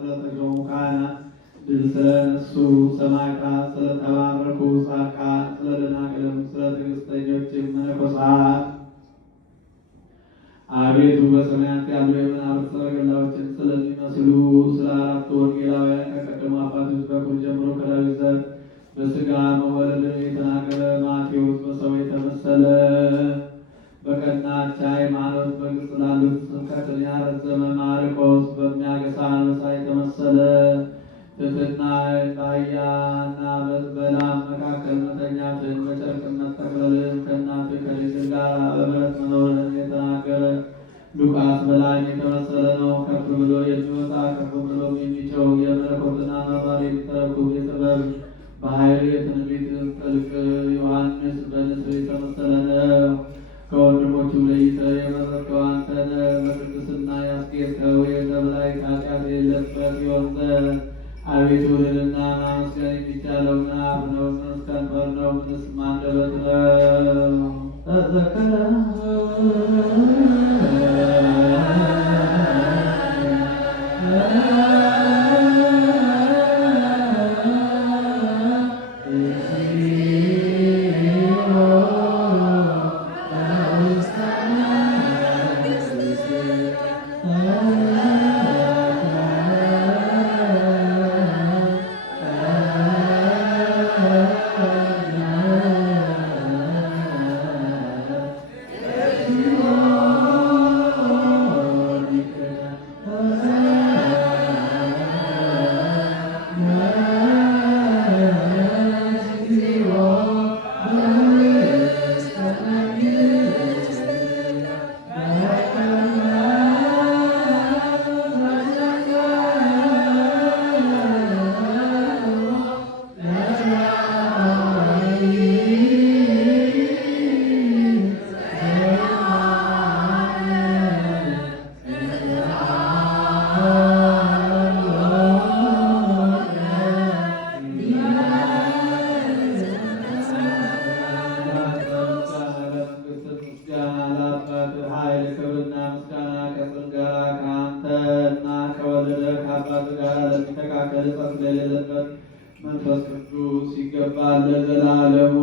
ስለተሾሙ ካህናት ድል ስለነሱ ሰማዕታት ስለተባረኩ ጻድቃን ስለ ደናግልም ስለ ትዕግስተኞችም መነኮሳት አቤቱ በሰማያት ያሉ የመናብርት ሰረገላዎችን ስለሚመስሉ ስለ አራቱ ወንጌላውያን ከቀደሙ አባቶች በኩል ጀምሮ ከዳዊት ዘር በሥጋ መወለድን የተናገረ ማቴዎስ በሰው የተመሰለ በቀናች ሃይማኖት በግልጽ ላሉት ስብከትን ያረዘመ ማርቆስ በሚያገሳ አንበሳ የተመሰለ ትሕትና በአህያና በላም መካከል መተኛትን በጨርቅነት ጠቅልልን ከእናትህ ከድንግል ጋር በኅብረት መኖርን የተናገረ ሉቃስ በላይም የተመሰለ ነው። ከፍ ብሎ የሚወጣ ከፍ ብሎም የሚጮህ የመለኮትና መርማሪ የሚተረጉም የጥበብ በኃይል የትንቢት ጥልቅ ዮሐንስ በንስር የተመሰለ ነው። ከወንድሞቹ ለይተህ የመረጥከው አንተ ነህ። በቅድስና ያስጌጥከው የመላእክት ኃጢአት የሌለበት ይሆን ዘንድ አቤቱ ልዕልና ማመስገን የሚቻለው ምን አፍ ነው? ምንስ ከንፈር ነው? ምንስ አንደበት ነው? ተዘከረ መንፈስ ቅዱስ ይገባል ለዘላለሙ።